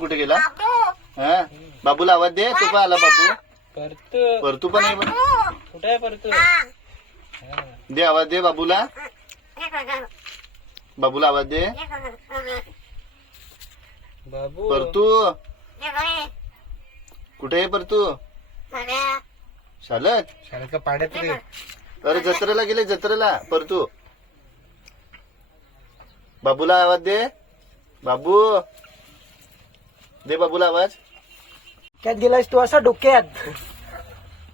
कुठे गेला? हा? बाबूला आवाज दे. तू पण आला बाबू. परतू. परतू पण आहे बघ. कुठे आहे परतू? दे आवाज दे बाबूला. बाबूला आवाज दे. बाबू. परतू. कुठे आहे परतू? शालत शाळेत का पाड्यात रे अरे जत्रेला गेले जत्रेला. परतू. बाबूला आवाज दे. बाबू. दे बाबूला आवाज. त्यात गेलास तू असा डोक्यात.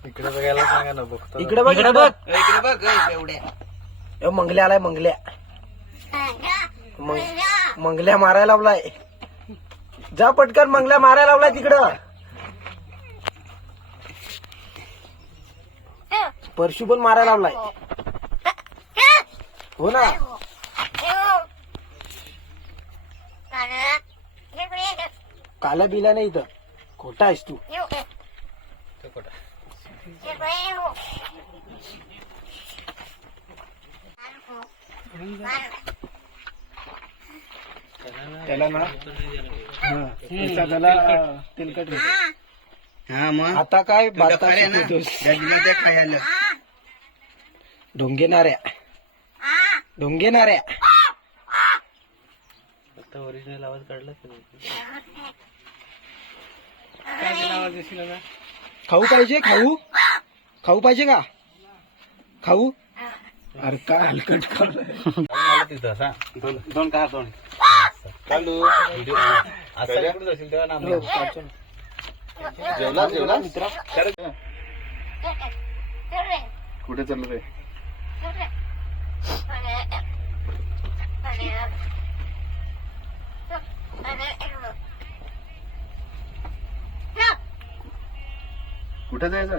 इकडे बघायला सांगा ना बघतो. इकडे बघ इकडे बघ. इकडे बघ एवढ्या ए, मंगल्या आलाय मंगल्या. मंग- मंगल्या मारायला लावलाय. जा पटकन मंगल्या मारायला लावलाय तिकडं. परशु पण मारायला लावलाय. हो ना? काला बिला नाही इथं. खोटा आहेस तू. त्याला ना हा, त्याचा त्याला अं, तेलकट होतं. हा. मग? आता काय शिकवतोस खायला. ढोंगेणाऱ्या ढोंगेणाऱ्या आता ओरिजिनल आवाज काढला की नाही काय त्याला आवाज येशील ना खाऊ पाहिजे खाऊ. खाऊ पाहिजे का? खाऊ. अरे काय हलकट दोन दोन का दोन. चालू. हो, जेवला कुठे चाललं रे कुठे जायचं?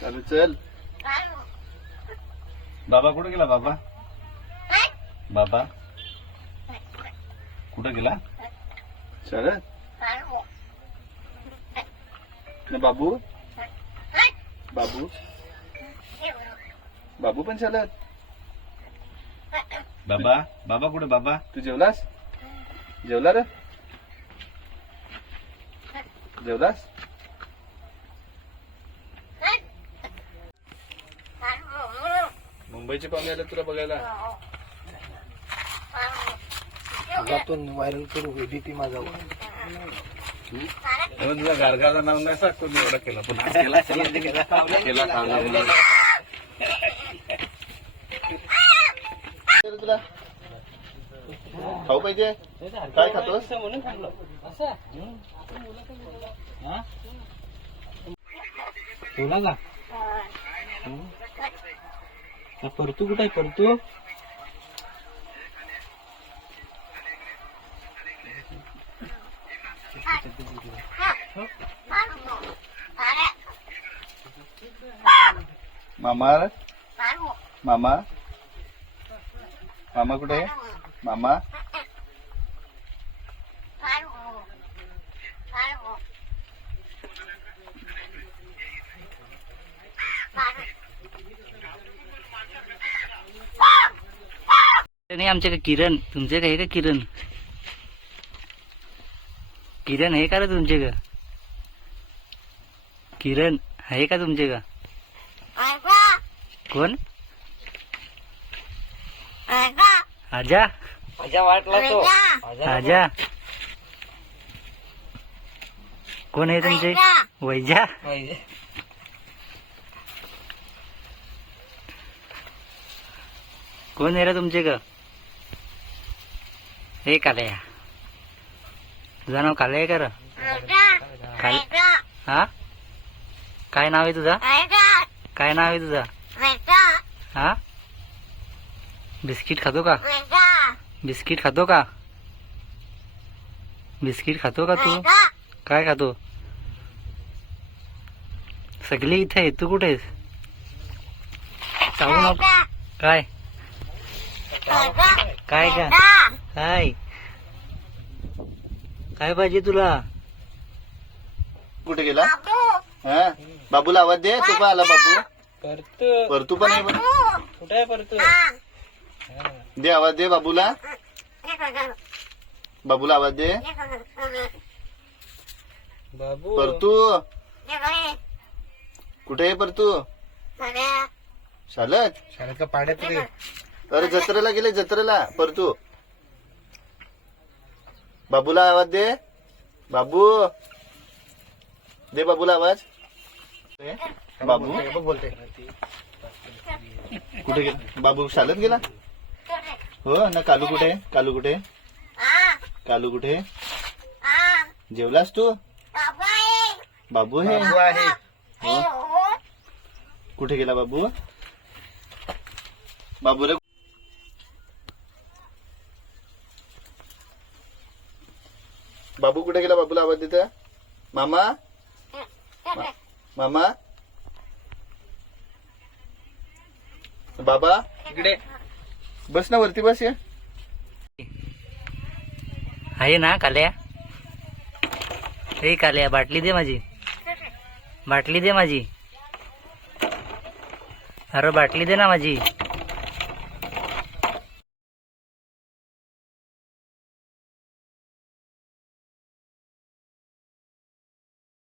चालू चल बाबा कुठे गेला बाबा? बाबा? कुठे गेला? शरद बाबू? बाबू? बाबू पण चालत बाबा बाबा कुठे बाबा? तू जेवलास? जेवला रे? जेवलास? मुंबईचे पाहुणे आले तुला बघायला. आपण व्हायरल करू एबीपी माझा तुझा गारगाला नाव नाही सांगतो मी एवढा केला पण केला केला तुला खाऊ पाहिजे? काय खातोस? म्हणून थांबलो असं हा? हा, परतू कुठे आहे? परतू? मामा? मामा? मामा कुठे? आहे मामा? नाही आमच्या का किरण. तुमचे काही का किरण? किरण आहे का रे तुमचे का किरण आहे का तुमचे का कोण? आजा. माझ्या वाटला तो. आजा. कोण आहे तुमचे? वैजा. कोण आहे रे तुमचे का हे कालया. तुझं नाव काल हा? काय नाव आहे तुझा? काय नाव आहे तुझा? हा? बिस्किट खातो का? बिस्किट खातो का? बिस्किट खातो का तू? काय खातो? सगळे इथे आहे तू कुठे आहेस? सांगू नको. काय? काय का काय? काय पाहिजे तुला? कुठे गेला? हा? बाबूला आवाज दे तू पण आला बाबू. परतू. परतू पण आहे बघ. कुठे आहे परतू? दे आवाज दे बाबूला. बाबूला आवाज दे. बाबू. परतू. कुठे आहे परतू? शालत शाळेत? का रे अरे जत्रेला गेले जत्रेला. परतू. बाबूला आवाज़ दे. बाबू. दे बाबूला आवाज़. बाबू. बोलते कुठे गेला बाबू शालत गेला? हो ना कालू कुठे? कालू कुठे? कालू कुठे? जेवलास तू? बाबू हे. कुठे गेला बाबू? बाबू रे बाबू कुठे गेला बाबूला आवाज देत मामा? मा- मामा? बाबा? इकडे. बस ना वरती बस ये. आहे ना काल्या? हे काल्या बाटली दे माझी. बाटली दे माझी. अरे बाटली दे ना माझी.